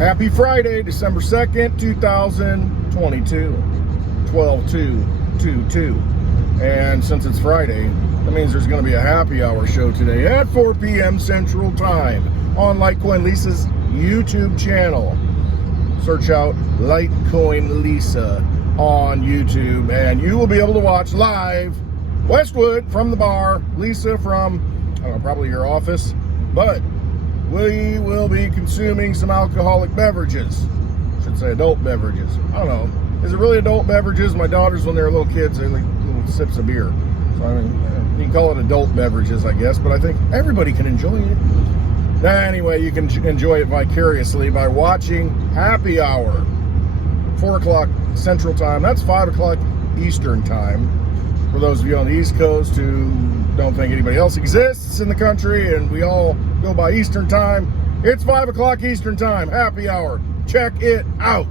Happy Friday, December 2nd, 2022, 12/2/22. And since it's Friday, that means there's going to be a happy hour show today at 4 p.m. Central Time on Litecoin Lisa's YouTube channel. Search out Litecoin Lisa on YouTube, and you will be able to watch live Westwood from the bar, Lisa from, I don't know, probably your office, but we will be consuming some alcoholic beverages. I should say adult beverages. I don't know. Is it really adult beverages? My daughters, when they were little kids, they like little sips of beer. So, I mean, you can call it adult beverages, I guess, but I think everybody can enjoy it. Anyway, you can enjoy it vicariously by watching Happy Hour, 4 o'clock Central Time. That's 5 o'clock Eastern Time. For those of you on the East Coast who don't think anybody else exists in the country and we all go by Eastern Time, it's 5 o'clock Eastern Time, Happy Hour. Check it out.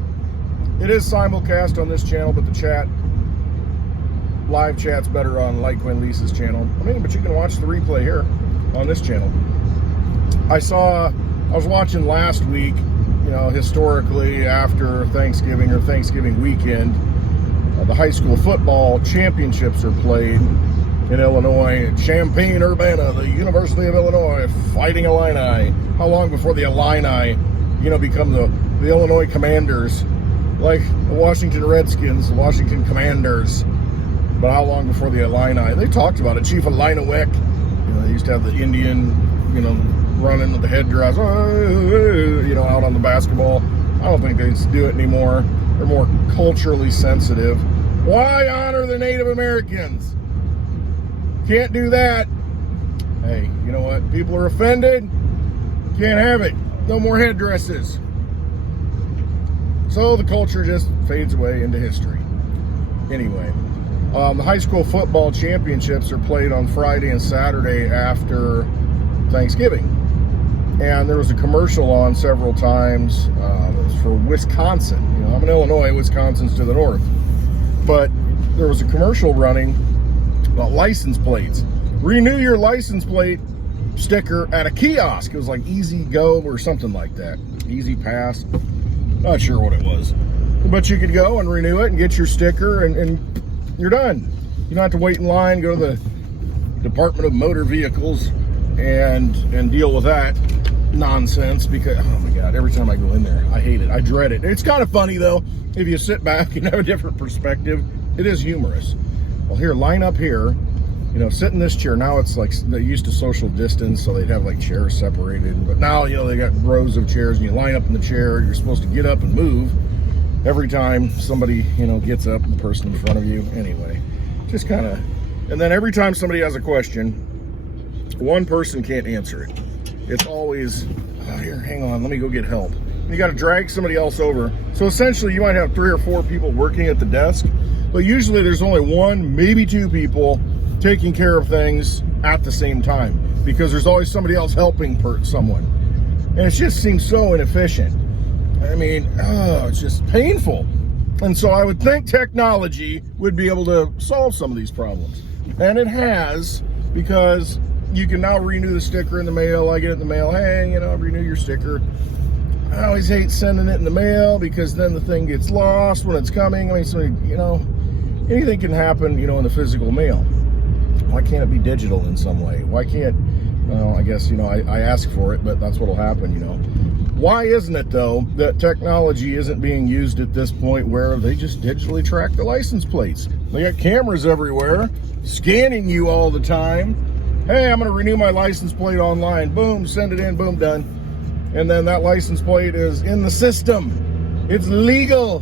It is simulcast on this channel, but the live chat's better on Litecoin Lisa's channel. I mean, but you can watch the replay here on this channel. I was watching last week, you know, historically after Thanksgiving or Thanksgiving weekend, the high school football championships are played in Illinois at Champaign-Urbana, the University of Illinois, fighting Illini. How long before the Illini, you know, become the Illinois Commanders, like the Washington Redskins, the Washington Commanders? But how long before the Illini? They talked about it. Chief Illiniwek, you know, they used to have the Indian, you know, running with the headdress, you know, out on the basketball. I don't think they do it anymore. They're more culturally sensitive. Why honor the Native Americans? Can't do that. Hey, you know what? People are offended. Can't have it. No more headdresses. So the culture just fades away into history. Anyway, the high school football championships are played on Friday and Saturday after Thanksgiving. And there was a commercial on several times. It was for Wisconsin. You know, I'm in Illinois, Wisconsin's to the north. But there was a commercial running about license plates. Renew your license plate sticker at a kiosk. It was like Easy Go or something like that. Easy Pass. Not sure what it was. But you could go and renew it and get your sticker and you're done. You don't have to wait in line, go to the Department of Motor Vehicles and deal with that nonsense, because oh my god, every time I go in there I hate it, I dread it. It's kind of funny though if you sit back and have a different perspective. It is humorous. Well, here, line up here, you know, sit in this chair. Now it's like they used to social distance, so they'd have like chairs separated, but now, you know, they got rows of chairs and you line up in the chair. You're supposed to get up and move every time somebody, you know, gets up, the person in front of you. Anyway, just kind of, and then every time somebody has a question, one person can't answer it. It's always, oh, here, hang on, let me go get help. You got to drag somebody else over. So essentially, you might have 3 or 4 people working at the desk, but usually there's only 1, maybe 2 people taking care of things at the same time, because there's always somebody else helping someone. And it just seems so inefficient. I mean, it's just painful. And so I would think technology would be able to solve some of these problems. And it has, because you can now renew the sticker in the mail. I get it in the mail. Hey, you know, renew your sticker. I always hate sending it in the mail because then the thing gets lost when it's coming. I mean, so, you know, anything can happen, you know, in the physical mail. Why can't it be digital in some way? Why can't, well, I guess, you know, I ask for it, but that's what'll happen, you know. Why isn't it, though, that technology isn't being used at this point where they just digitally track the license plates? They got cameras everywhere scanning you all the time. Hey, I'm going to renew my license plate online. Boom, send it in, boom, done. And then that license plate is in the system. It's legal.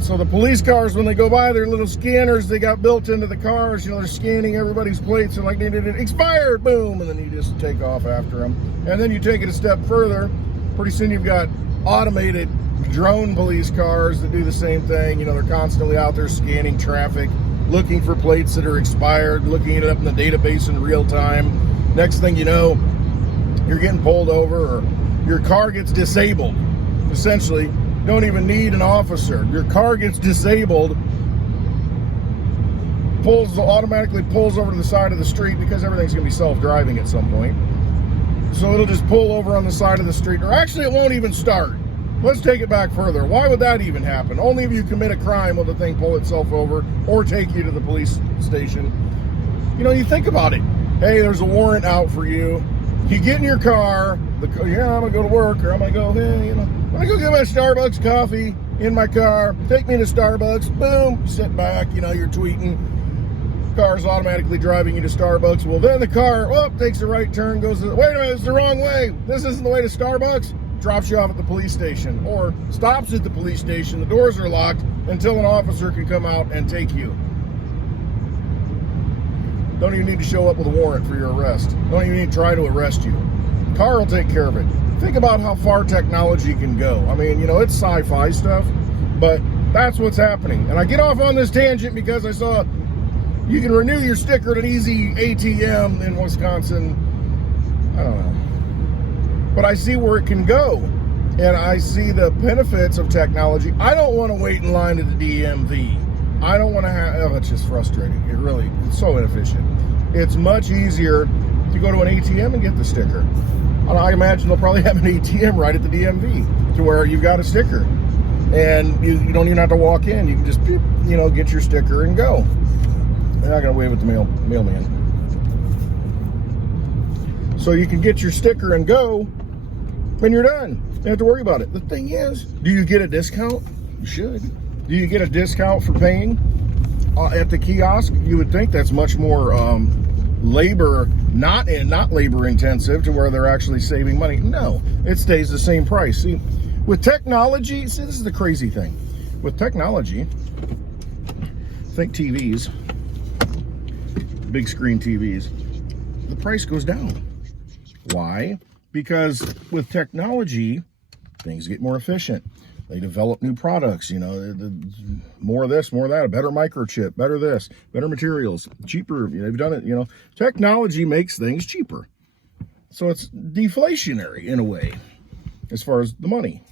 So the police cars, when they go by, their little scanners they got built into the cars, you know, they're scanning everybody's plates and like they did it expired, boom, and then you just take off after them. And then you take it a step further. Pretty soon you've got automated drone police cars that do the same thing. You know, they're constantly out there scanning traffic, looking for plates that are expired, looking it up in the database in real time. Next thing you know, you're getting pulled over or your car gets disabled. Essentially, you don't even need an officer. Your car gets disabled, automatically pulls over to the side of the street because everything's going to be self-driving at some point. So it'll just pull over on the side of the street, or actually it won't even start. Let's take it back further. Why would that even happen? Only if you commit a crime will the thing pull itself over or take you to the police station. You know, you think about it. Hey, there's a warrant out for you. You get in your car, yeah, I'm gonna go to work, or I'm gonna go, hey, you know, I'm gonna go get my Starbucks coffee in my car, take me to Starbucks, boom, sit back, you know, you're tweeting, car's automatically driving you to Starbucks. Well, then the car, takes a right turn, goes, wait a minute, it's the wrong way, this isn't the way to Starbucks, drops you off at the police station, or stops at the police station, the doors are locked until an officer can come out and take you. Don't even need to show up with a warrant for your arrest. Don't even need to try to arrest you. Car will take care of it. Think about how far technology can go. I mean, you know, it's sci-fi stuff, but that's what's happening. And I get off on this tangent because I saw you can renew your sticker at an easy ATM in Wisconsin. I don't know. But I see where it can go. And I see the benefits of technology. I don't want to wait in line at the DMV. I don't want to have, it's just frustrating. It's so inefficient. It's much easier to go to an ATM and get the sticker. I imagine they'll probably have an ATM right at the DMV to where you've got a sticker. And you don't even have to walk in. You can just, you know, get your sticker and go. They're not going to wave at the mailman. So you can get your sticker and go when you're done. You don't have to worry about it. The thing is, do you get a discount? You should. Do you get a discount for paying at the kiosk? You would think that's much more labor, not labor intensive to where they're actually saving money. No, it stays the same price. See, with technology, this is the crazy thing. With technology, think TVs, big screen TVs, the price goes down. Why? Because with technology, things get more efficient. They develop new products, you know, more of this, more of that, a better microchip, better this, better materials, cheaper. They've done it, you know. Technology makes things cheaper. So it's deflationary in a way as far as the money.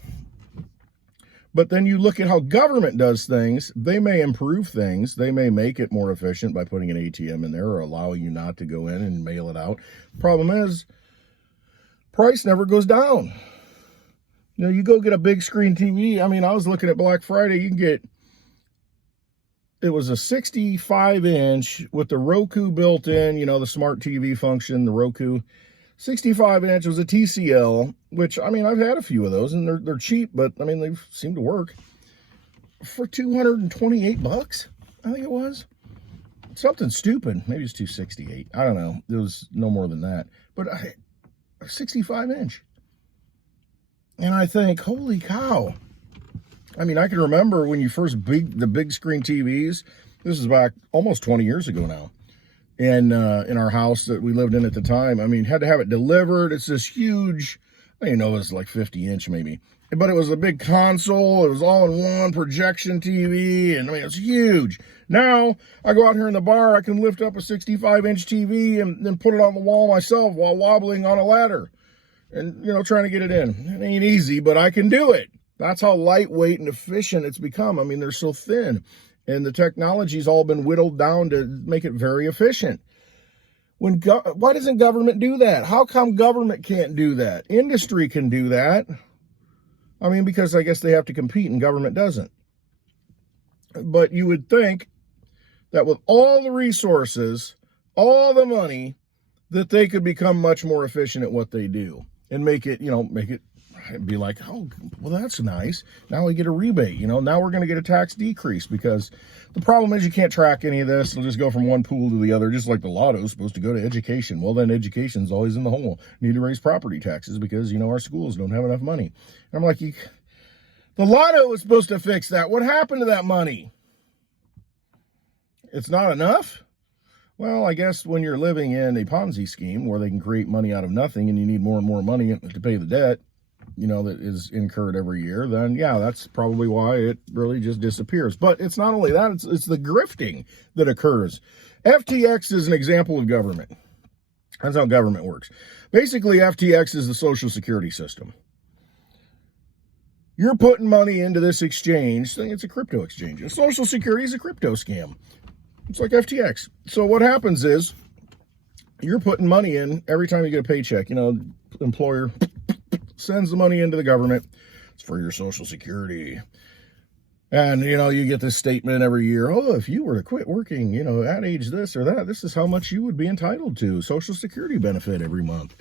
But then you look at how government does things. They may improve things. They may make it more efficient by putting an ATM in there or allowing you not to go in and mail it out. Problem is, price never goes down. You know, you go get a big screen TV. I mean, I was looking at Black Friday. You can get, it was a 65-inch with the Roku built in, you know, the smart TV function, the Roku. 65-inch was a TCL, which, I mean, I've had a few of those, and they're cheap, but, I mean, they seem to work. For $228, I think it was. Something stupid. Maybe it's $268. I don't know. It was no more than that. But a 65-inch. And I think, holy cow. I mean, I can remember when you first the big screen TVs. This is back almost 20 years ago now. And in our house that we lived in at the time, I mean, had to have it delivered. It's this huge, I didn't know it was like 50-inch maybe. But it was a big console. It was all-in-one projection TV. And I mean, it's huge. Now, I go out here in the bar, I can lift up a 65-inch TV and then put it on the wall myself while wobbling on a ladder. And, you know, trying to get it in. It ain't easy, but I can do it. That's how lightweight and efficient it's become. I mean, they're so thin. And the technology's all been whittled down to make it very efficient. Why doesn't government do that? How come government can't do that? Industry can do that. I mean, because I guess they have to compete and government doesn't. But you would think that with all the resources, all the money, that they could become much more efficient at what they do. And make it be like, oh, well, that's nice. Now we get a rebate, you know. Now we're going to get a tax decrease because the problem is you can't track any of this. It'll just go from one pool to the other, just like the lotto is supposed to go to education. Well, then education's always in the hole. We need to raise property taxes because, you know, our schools don't have enough money. And I'm like, the lotto was supposed to fix that. What happened to that money? It's not enough? Well, I guess when you're living in a Ponzi scheme where they can create money out of nothing and you need more and more money to pay the debt, you know, that is incurred every year, then yeah, that's probably why it really just disappears. But it's not only that, it's the grifting that occurs. FTX is an example of government. That's how government works. Basically, FTX is the Social Security system. You're putting money into this exchange, saying it's a crypto exchange. And Social Security is a crypto scam. It's like FTX. So what happens is you're putting money in every time you get a paycheck. You know, employer sends the money into the government. It's for your Social Security. And, you know, you get this statement every year. Oh, if you were to quit working, you know, at age this or that, this is how much you would be entitled to. Social Security benefit every month.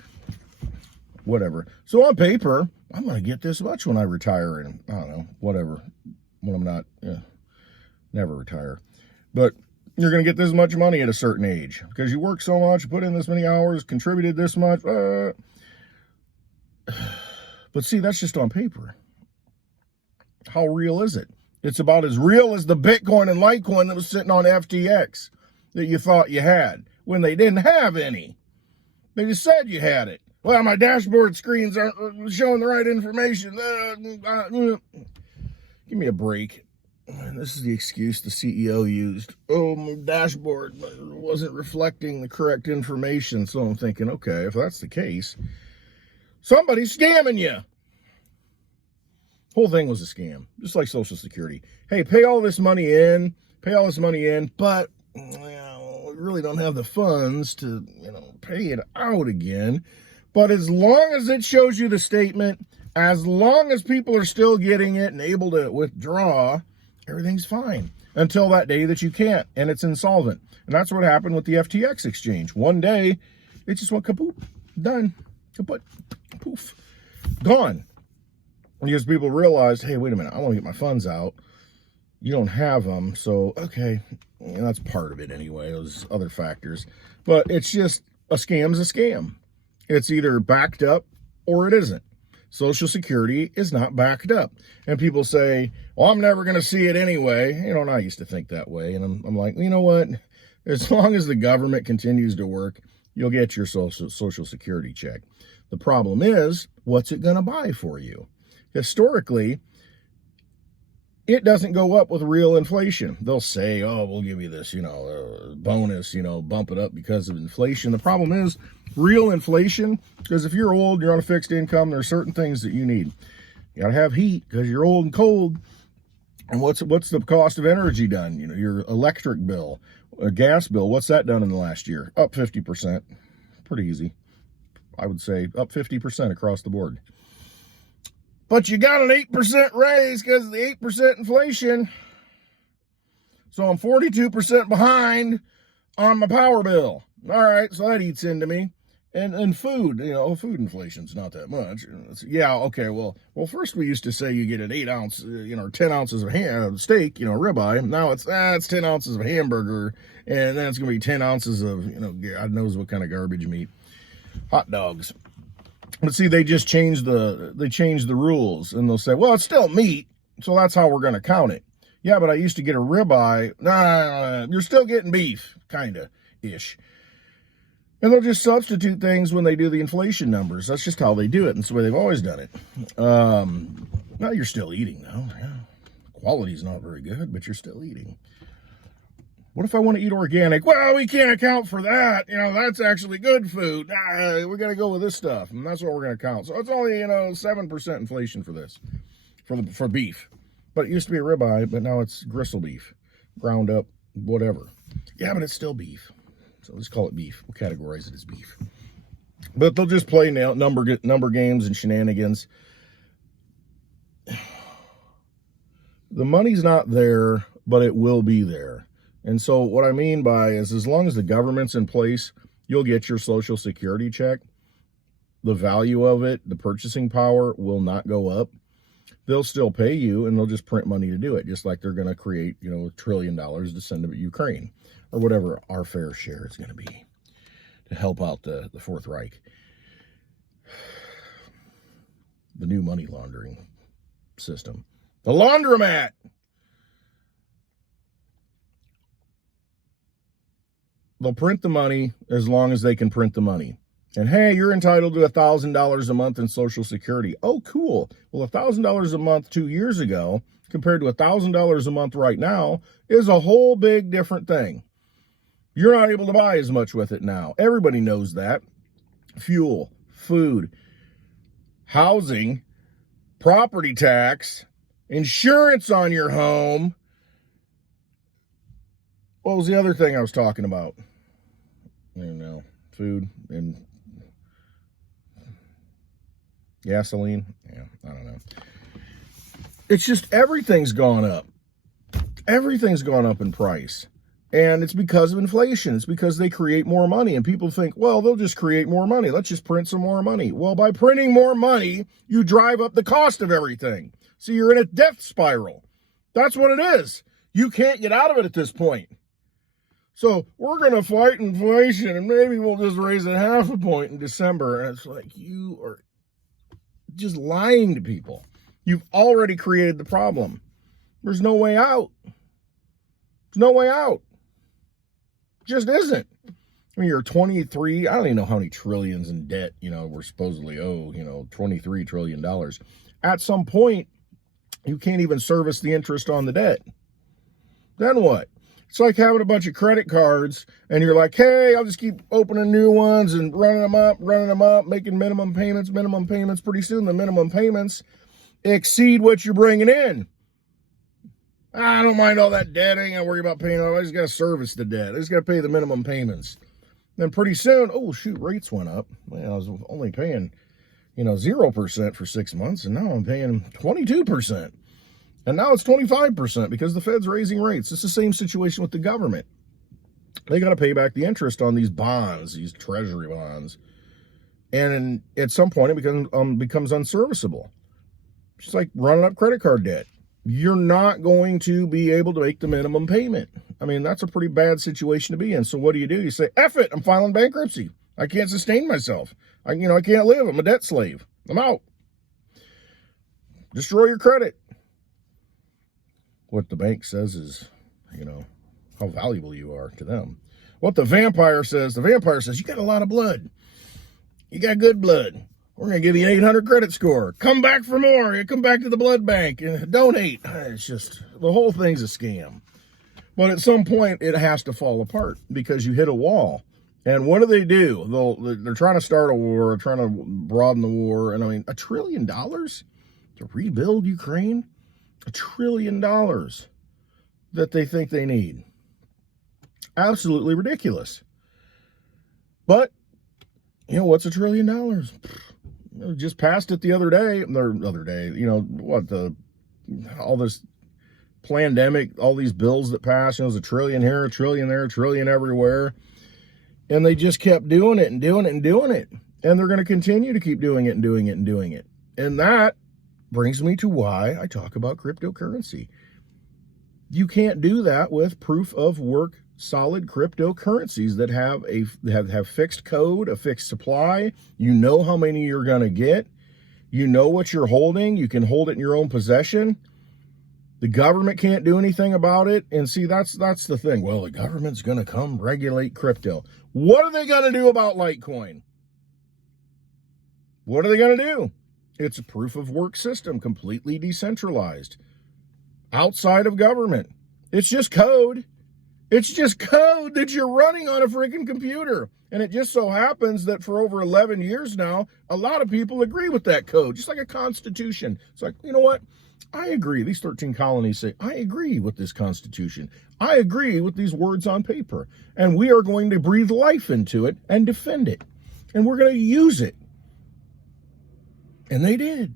Whatever. So on paper, I'm going to get this much when I retire. And I don't know, whatever. When I'm not, never retire. But you're going to get this much money at a certain age. Because you work so much, put in this many hours, contributed this much. But see, that's just on paper. How real is it? It's about as real as the Bitcoin and Litecoin that was sitting on FTX that you thought you had when they didn't have any. They just said you had it. Well, my dashboard screens aren't showing the right information. Give me a break. This is the excuse the CEO used. Oh, my dashboard wasn't reflecting the correct information. So I'm thinking, okay, if that's the case, somebody's scamming you. Whole thing was a scam, just like Social Security. Hey, pay all this money in, but we really don't have the funds to, pay it out again. But as long as it shows you the statement, as long as people are still getting it and able to withdraw, everything's fine until that day that you can't and it's insolvent. And that's what happened with the FTX exchange. One day, it just went kapoop, done, kaput, poof, gone. Because people realized, hey, wait a minute, I want to get my funds out. You don't have them, so, okay. And that's part of it anyway, those other factors. But it's just, a scam's a scam. It's either backed up or it isn't. Social Security is not backed up. And people say, well, I'm never going to see it anyway. And I used to think that way. And I'm like, you know what? As long as the government continues to work, you'll get your Social Security check. The problem is, what's it going to buy for you? Historically, it doesn't go up with real inflation. They'll say, oh, we'll give you this, bonus, bump it up because of inflation. The problem is real inflation, because if you're old, you're on a fixed income, there are certain things that you need. You got to have heat because you're old and cold. And what's the cost of energy done? Your electric bill, a gas bill, what's that done in the last year? Up 50%. Pretty easy. I would say up 50% across the board. But you got an 8% raise because of the 8% inflation. So I'm 42% behind on my power bill. All right, so that eats into me. And food, food inflation's not that much. Yeah, okay, well, first we used to say you get an 8 ounce, 10 ounces of steak, ribeye. Now it's 10 ounces of hamburger, and then it's going to be 10 ounces of, God knows what kind of garbage meat. Hot dogs. But see, they just changed the rules, and they'll say, well, it's still meat, so that's how we're going to count it. Yeah, but I used to get a ribeye. Nah, you're still getting beef, kind-of-ish. And they'll just substitute things when they do the inflation numbers. That's just how they do it, and it's the way they've always done it. Now you're still eating, though. Yeah. Quality's not very good, but you're still eating. What if I want to eat organic? Well, we can't account for that. That's actually good food. We got to go with this stuff, and that's what we're going to count. So it's only, 7% inflation for this, for beef. But it used to be a ribeye, but now it's gristle beef, ground up, whatever. Yeah, but it's still beef. So let's call it beef. We'll categorize it as beef. But they'll just play number games and shenanigans. The money's not there, but it will be there. And so what I mean by is, as long as the government's in place, you'll get your Social Security check. The value of it, the purchasing power will not go up. They'll still pay you, and they'll just print money to do it, just like they're going to create, $1 trillion to send to Ukraine, or whatever our fair share is going to be to help out the Fourth Reich. The new money laundering system. The laundromat. They'll print the money as long as they can print the money. And hey, you're entitled to $1,000 a month in Social Security. Oh, cool. Well, $1,000 a month 2 years ago compared to $1,000 a month right now is a whole big different thing. You're not able to buy as much with it now. Everybody knows that. Fuel, food, housing, property tax, insurance on your home. What was the other thing I was talking about? I don't know. food and gasoline. Yeah, I don't know. It's just everything's gone up. Everything's gone up in price. And it's because of inflation. It's because they create more money. And people think, well, they'll just create more money. Let's just print some more money. Well, by printing more money, you drive up the cost of everything. So you're in a death spiral. That's what it is. You can't get out of it at this point. So we're going to fight inflation, and maybe we'll just raise it 0.5 point in December. And it's like, you are just lying to people. You've already created the problem. There's no way out. There's no way out. Just isn't. I mean, you're 23, I don't even know how many trillions in debt, we're supposedly owe, $23 trillion. At some point, you can't even service the interest on the debt. Then what? It's like having a bunch of credit cards and you're like, hey, I'll just keep opening new ones and running them up, making minimum payments. Pretty soon the minimum payments exceed what you're bringing in. I don't mind all that debt. I ain't got to worry about paying all. I just got to service the debt. I just got to pay the minimum payments. Then pretty soon, oh, shoot, rates went up. I was only paying, 0% for 6 months, and now I'm paying 22%. And now it's 25% because the Fed's raising rates. It's the same situation with the government. They got to pay back the interest on these bonds, these treasury bonds. And at some point, it becomes unserviceable. It's like running up credit card debt. You're not going to be able to make the minimum payment. I mean, that's a pretty bad situation to be in. So what do? You say, F it, I'm filing bankruptcy. I can't sustain myself. I can't live. I'm a debt slave. I'm out. Destroy your credit. What the bank says is, how valuable you are to them. What the vampire says, you got a lot of blood. You got good blood. We're going to give you an 800 credit score. Come back for more. You come back to the blood bank and donate. It's just, the whole thing's a scam. But at some point, it has to fall apart because you hit a wall. And what do? They're trying to start a war, trying to broaden the war. And I mean, $1 trillion to rebuild Ukraine? $1 trillion that they think they need. Absolutely ridiculous. But, what's $1 trillion? Just passed it the other day, all this pandemic, all these bills that passed, there's $1 trillion here, $1 trillion there, $1 trillion everywhere. And they just kept doing it and doing it and doing it. And they're going to continue to keep doing it and doing it and doing it. And that brings me to why I talk about cryptocurrency. You can't do that with proof of work solid cryptocurrencies that have fixed code, a fixed supply. You know how many you're going to get. You know what you're holding. You can hold it in your own possession. The government can't do anything about it. And see, that's the thing. Well, the government's going to come regulate crypto. What are they going to do about Litecoin? What are they going to do? It's a proof of work system, completely decentralized, outside of government. It's just code. It's just code that you're running on a freaking computer. And it just so happens that for over 11 years now, a lot of people agree with that code, just like a constitution. It's like, you know what? I agree. These 13 colonies say, I agree with this constitution. I agree with these words on paper. And we are going to breathe life into it and defend it. And we're going to use it. And they did.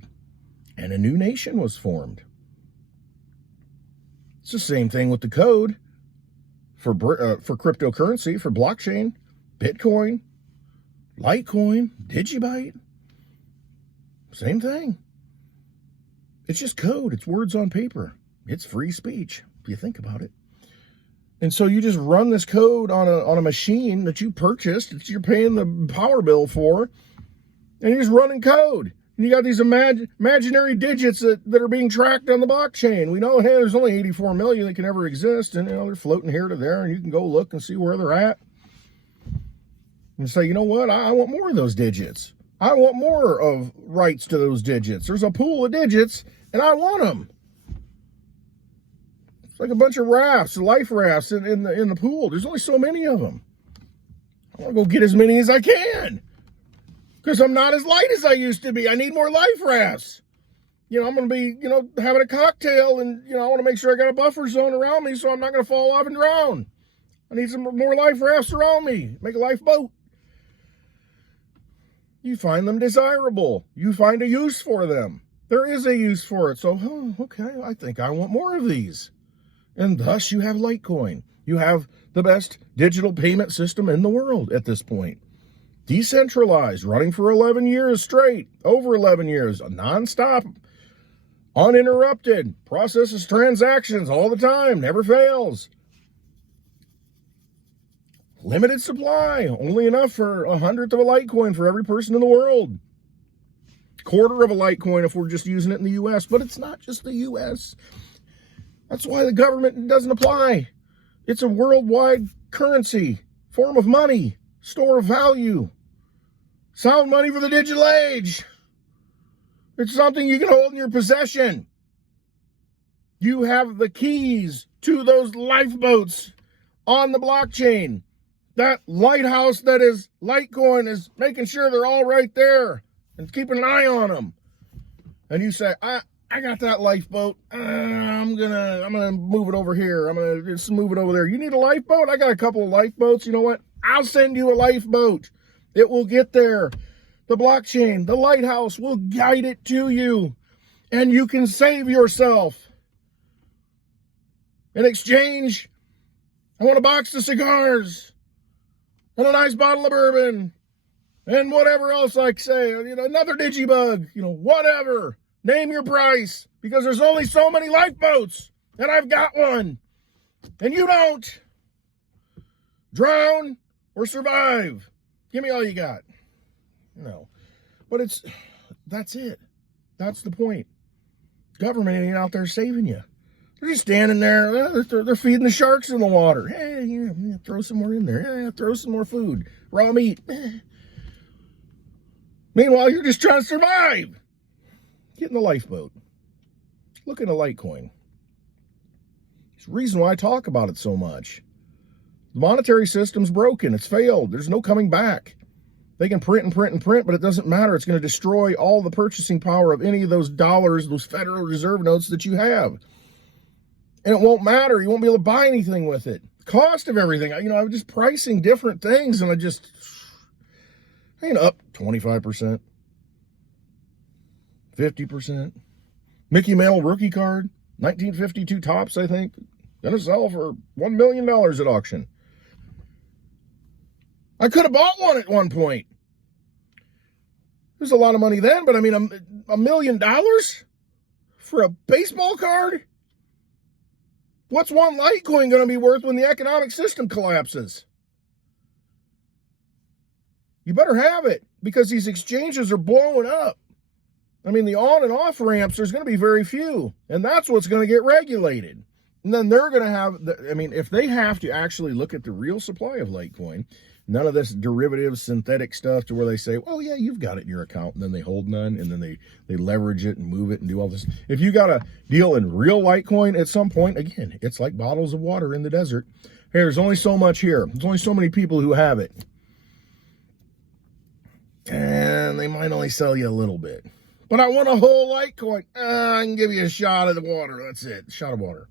And a new nation was formed. It's the same thing with the code. For cryptocurrency, for blockchain, Bitcoin, Litecoin, Digibyte, same thing. It's just code. It's words on paper. It's free speech, if you think about it. And so you just run this code on a machine that you purchased, that you're paying the power bill for, and you're just running code. And you got these imaginary digits that are being tracked on the blockchain. We know, hey, there's only 84 million that can ever exist, and they're floating here to there, and you can go look and see where they're at. And say, you know what? I want more of those digits. I want more of rights to those digits. There's a pool of digits, and I want them. It's like a bunch of rafts, life rafts in the pool. There's only so many of them. I want to go get as many as I can. Because I'm not as light as I used to be. I need more life rafts. I'm going to be, having a cocktail and, I want to make sure I got a buffer zone around me so I'm not going to fall off and drown. I need some more life rafts around me. Make a lifeboat. You find them desirable. You find a use for them. There is a use for it. So, okay, I think I want more of these. And thus you have Litecoin. You have the best digital payment system in the world at this point. Decentralized, running for 11 years straight, over 11 years, nonstop, uninterrupted, processes transactions all the time, never fails. Limited supply, only enough for 1/100th of a Litecoin for every person in the world. Quarter of a Litecoin if we're just using it in the US, but it's not just the US. That's why the government doesn't apply. It's a worldwide currency, form of money, store of value, sound money for the digital age. It's something you can hold in your possession. You have the keys to those lifeboats on the blockchain. That lighthouse that is Litecoin is making sure they're all right there and keeping an eye on them. And you say, I got that lifeboat. I'm gonna move it over here. I'm gonna just move it over there. You need a lifeboat? I got a couple of lifeboats. You know what? I'll send you a lifeboat. It will get there. The blockchain, the lighthouse will guide it to you, and you can save yourself. In exchange, I want a box of cigars and a nice bottle of bourbon and whatever else I say. You know, another digibug. You know, whatever. Name your price, because there's only so many lifeboats, and I've got one, and you don't. Drown or survive. Give me all you got. No, but that's it. That's the point. Government ain't out there saving you. They're just standing there. They're feeding the sharks in the water. Hey, here, throw some more in there. Throw some more food, raw meat. Meanwhile, you're just trying to survive. Get in the lifeboat. Look at a Litecoin. It's the reason why I talk about it so much. The monetary system's broken. It's failed. There's no coming back. They can print and print and print, but it doesn't matter. It's going to destroy all the purchasing power of any of those dollars, those Federal Reserve notes that you have. And it won't matter. You won't be able to buy anything with it. Cost of everything. You know, I'm just pricing different things, and up 25%, 50%. Mickey Mantle rookie card, 1952 tops, I think. Gonna sell for $1 million at auction. I could have bought one at one point. It was a lot of money then, but I mean, $1 million for a baseball card? What's one Litecoin going to be worth when the economic system collapses? You better have it, because these exchanges are blowing up. I mean, the on and off ramps, there's going to be very few, and that's what's going to get regulated. And then they're going to have, if they have to actually look at the real supply of Litecoin, none of this derivative synthetic stuff to where they say, oh yeah, you've got it in your account, and then they hold none, and then they leverage it and move it and do all this. If you got to deal in real Litecoin at some point, again, it's like bottles of water in the desert. Hey, there's only so much here. There's only so many people who have it. And they might only sell you a little bit. But I want a whole Litecoin. I can give you a shot of the water. That's it. Shot of water.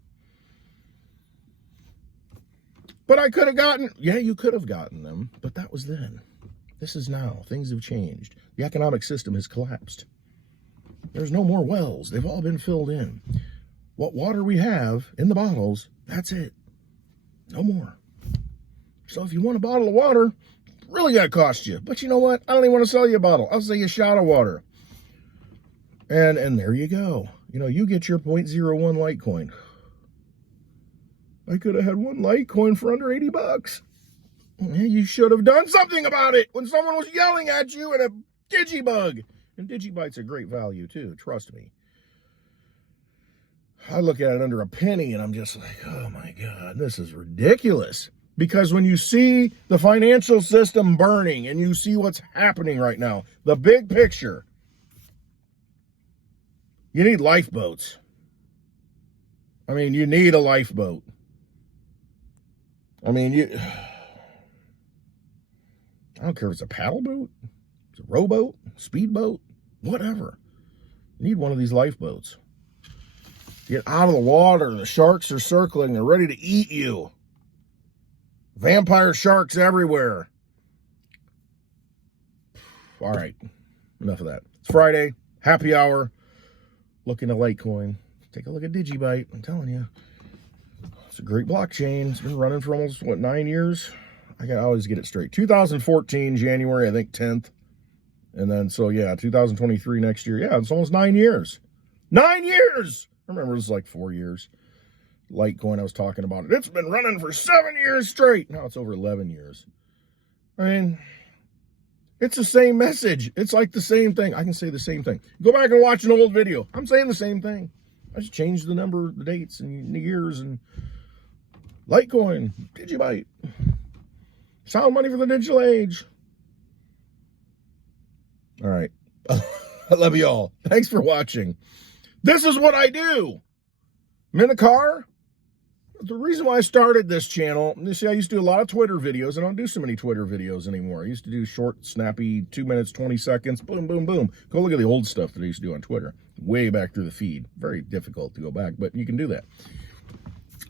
But I could have gotten, yeah, you could have gotten them, but that was then. This is now. Things have changed. The economic system has collapsed. There's no more wells. They've all been filled in. What water we have in the bottles, that's it. No more. So if you want a bottle of water, really got to cost you. But you know what? I don't even want to sell you a bottle. I'll sell you a shot of water. And there you go. You know, you get your 0.01 Litecoin. I could have had one Litecoin for under $80. You should have done something about it when someone was yelling at you in a digibug. And Digibyte's a great value too, trust me. I look at it under a penny and I'm just like, oh my God, this is ridiculous. Because when you see the financial system burning and you see what's happening right now, the big picture, you need lifeboats. I mean, you need a lifeboat. I mean, I don't care if it's a paddle boat, it's a rowboat, speedboat, whatever. You need one of these lifeboats. Get out of the water. The sharks are circling. They're ready to eat you. Vampire sharks everywhere. All right, enough of that. It's Friday, happy hour, looking at Litecoin. Take a look at Digibyte. I'm telling you, it's a great blockchain. It's been running for almost, 9 years? I always get it straight. 2014, January, I think 10th. And then, so yeah, 2023 next year. Yeah, it's almost 9 years. 9 years! I remember it was like 4 years. Litecoin, I was talking about it. It's been running for 7 years straight. Now it's over 11 years. I mean, it's the same message. It's like the same thing. I can say the same thing. Go back and watch an old video. I'm saying the same thing. I just changed the number, the dates, and the years, and Litecoin, Digibyte. Sound money for the digital age. All right. I love you all. Thanks for watching. This is what I do. I'm in the car. The reason why I started this channel, you see, I used to do a lot of Twitter videos. I don't do so many Twitter videos anymore. I used to do short, snappy, 2 minutes, 20 seconds, boom, boom, boom. Go look at the old stuff that I used to do on Twitter. Way back through the feed. Very difficult to go back, but you can do that.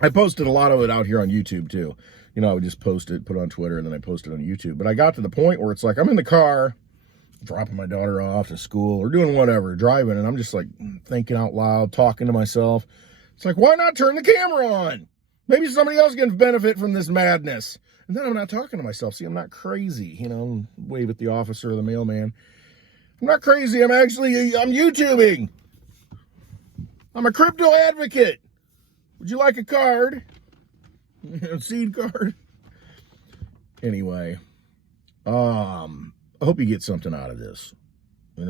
I posted a lot of it out here on YouTube too. You know, I would just post it, put it on Twitter, and then I post it on YouTube. But I got to the point where it's like, I'm in the car, dropping my daughter off to school or doing whatever, driving, and I'm just like thinking out loud, talking to myself. It's like, why not turn the camera on? Maybe somebody else can benefit from this madness. And then I'm not talking to myself. See, I'm not crazy. You know, wave at the officer or the mailman. I'm not crazy. I'm YouTubing. I'm a crypto advocate. Would you like a card? A seed card? Anyway, I hope you get something out of this. And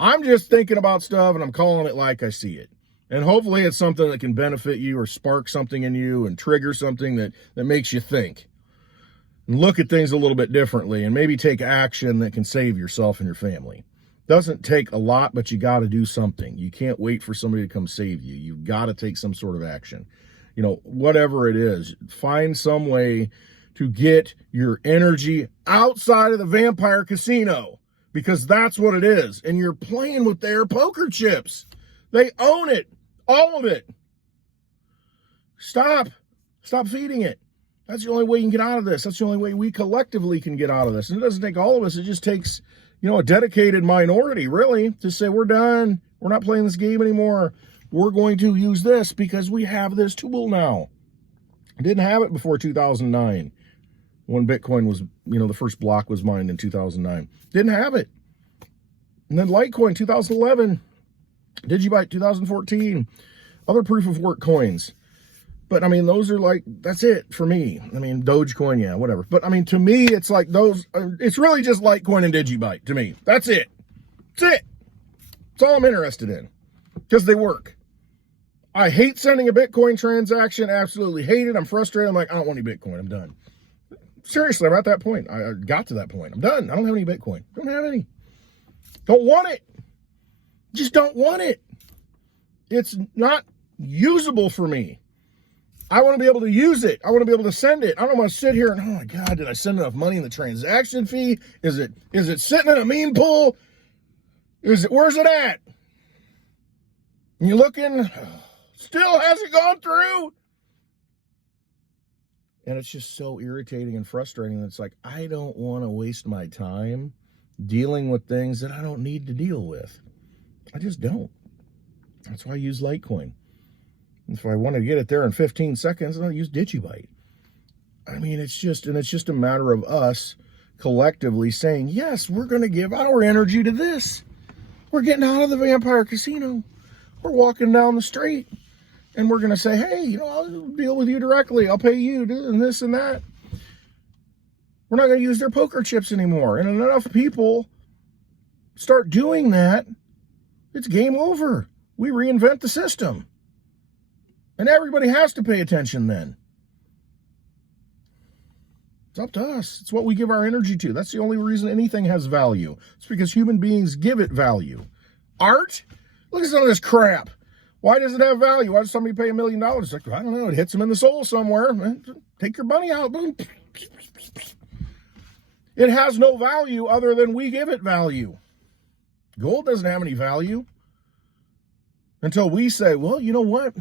I'm just thinking about stuff and I'm calling it like I see it. And hopefully it's something that can benefit you or spark something in you and trigger something that makes you think and look at things a little bit differently and maybe take action that can save yourself and your family. Doesn't take a lot, but you got to do something. You can't wait for somebody to come save you. You've got to take some sort of action. You know, whatever it is, find some way to get your energy outside of the vampire casino, because that's what it is. And you're playing with their poker chips. They own it, all of it. Stop feeding it. That's the only way you can get out of this. That's the only way we collectively can get out of this. And it doesn't take all of us. It just takes, you know, a dedicated minority, really, to say, we're done. We're not playing this game anymore. We're going to use this because we have this tool now. I didn't have it before 2009. When Bitcoin was, you know, the first block was mined in 2009. Didn't have it. And then Litecoin, 2011. Digibyte, 2014. Other proof of work coins. But, I mean, those are like, that's it for me. I mean, Dogecoin, yeah, whatever. But, I mean, to me, it's like those, it's really just Litecoin and Digibyte to me. That's it. That's it. That's all I'm interested in. Because they work. I hate sending a Bitcoin transaction. Absolutely hate it. I'm frustrated. I'm like, I don't want any Bitcoin. I'm done. Seriously, I'm at that point. I got to that point. I'm done. I don't have any Bitcoin. Don't have any. Don't want it. Just don't want it. It's not usable for me. I want to be able to use it. I want to be able to send it. I don't want to sit here and, oh my God, did I send enough money in the transaction fee? Is it sitting in a meme pool? Where's it at? And you're looking, still hasn't gone through. And it's just so irritating and frustrating. It's like, I don't want to waste my time dealing with things that I don't need to deal with. I just don't. That's why I use Litecoin. If I want to get it there in 15 seconds, I'll use Digibyte. I mean, it's just a matter of us collectively saying, yes, we're going to give our energy to this. We're getting out of the vampire casino. We're walking down the street. And we're going to say, hey, you know, I'll deal with you directly. I'll pay you doing this and that. We're not going to use their poker chips anymore. And enough people start doing that, it's game over. We reinvent the system. And everybody has to pay attention then. It's up to us. It's what we give our energy to. That's the only reason anything has value. It's because human beings give it value. Art? Look at some of this crap. Why does it have value? Why does somebody pay $1 million? It's like, I don't know. It hits them in the soul somewhere. Take your money out. Boom. It has no value other than we give it value. Gold doesn't have any value until we say, well, you know what?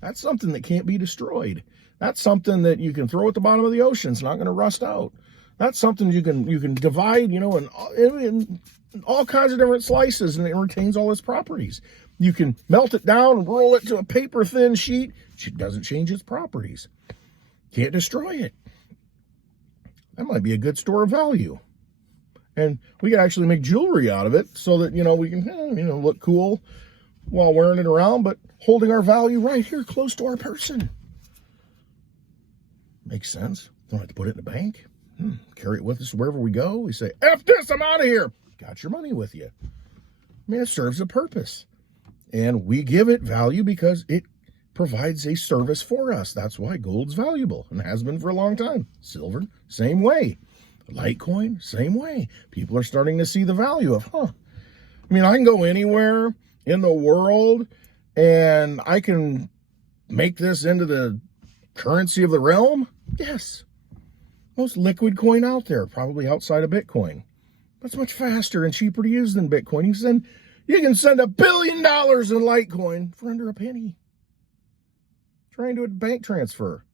That's something that can't be destroyed. That's something that you can throw at the bottom of the ocean. It's not going to rust out. That's something you can divide, in all kinds of different slices, and it retains all its properties. You can melt it down and roll it to a paper thin sheet. It doesn't change its properties. Can't destroy it. That might be a good store of value. And we can actually make jewelry out of it so that, we can, look cool while wearing it around, but holding our value right here close to our person. Makes sense. Don't have to put it in the bank. Carry it with us wherever we go. We say, F this, I'm out of here. Got your money with you. It serves a purpose. And we give it value because it provides a service for us. That's why gold's valuable and has been for a long time. Silver, same way. Litecoin, same way. People are starting to see the value of, I can go anywhere in the world and I can make this into the currency of the realm. Yes. Most liquid coin out there, probably outside of Bitcoin. That's much faster and cheaper to use than Bitcoin. You can send $1 billion in Litecoin for under a penny. Try and do a bank transfer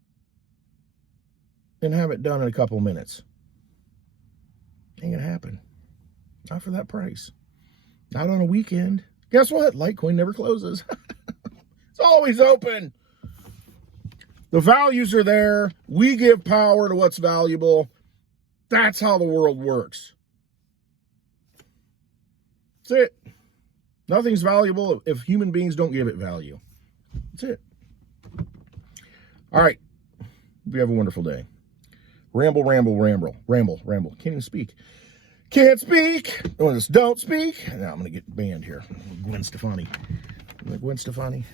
and have it done in a couple minutes. Ain't gonna happen. Not for that price. Not on a weekend. Guess what? Litecoin never closes. It's always open. The values are there. We give power to what's valuable. That's how the world works. That's it. Nothing's valuable if human beings don't give it value. That's it. All right. We have a wonderful day. Ramble. Can't even speak. Can't speak. Don't speak. Now I'm going to get banned here. Gwen Stefani. Gwen Stefani.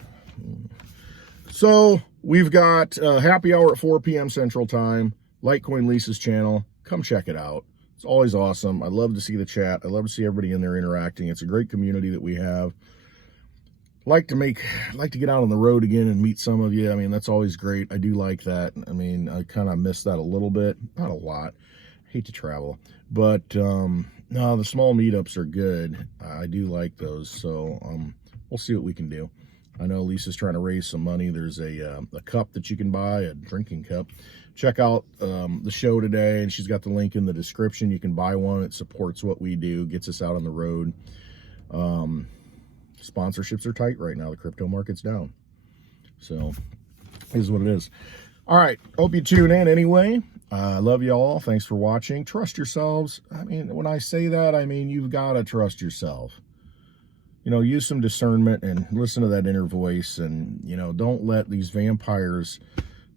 So we've got happy hour at 4 p.m. Central Time. Litecoin Lisa's channel. Come check it out. It's always awesome. I love to see the chat. I love to see everybody in there interacting. It's a great community that we have. Like to get out on the road again and meet some of you. That's always great. I do like that. I kind of miss that a little bit. Not a lot. I hate to travel. But no, the small meetups are good. I do like those. So we'll see what we can do. I know Lisa's trying to raise some money. There's a cup that you can buy, a drinking cup. Check out the show today, and she's got the link in the description. You can buy one. It supports what we do, gets us out on the road. Sponsorships are tight right now. The crypto market's down. So, this is what it is. All right. Hope you tune in anyway. I love you all. Thanks for watching. Trust yourselves. When I say that, you've got to trust yourself. Use some discernment and listen to that inner voice, and, don't let these vampires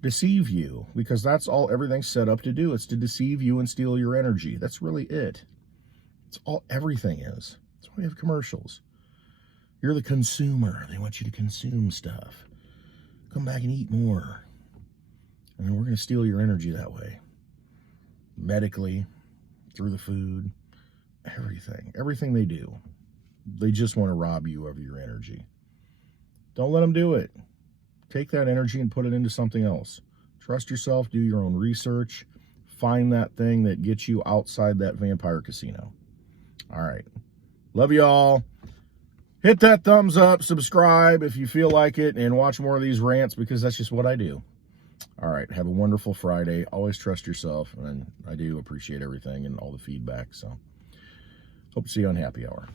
deceive you, because that's all everything's set up to do. It's to deceive you and steal your energy. That's really it. It's all everything is. That's why we have commercials. You're the consumer. They want you to consume stuff. Come back and eat more. And we're going to steal your energy that way. Medically, through the food, everything they do. They just want to rob you of your energy. Don't let them do it. Take that energy and put it into something else. Trust yourself, do your own research, find that thing that gets you outside that vampire casino. All right. Love you all. Hit that thumbs up, subscribe if you feel like it, and watch more of these rants, because that's just what I do. All right. Have a wonderful Friday. Always trust yourself, and I do appreciate everything and all the feedback. So hope to see you on Happy Hour.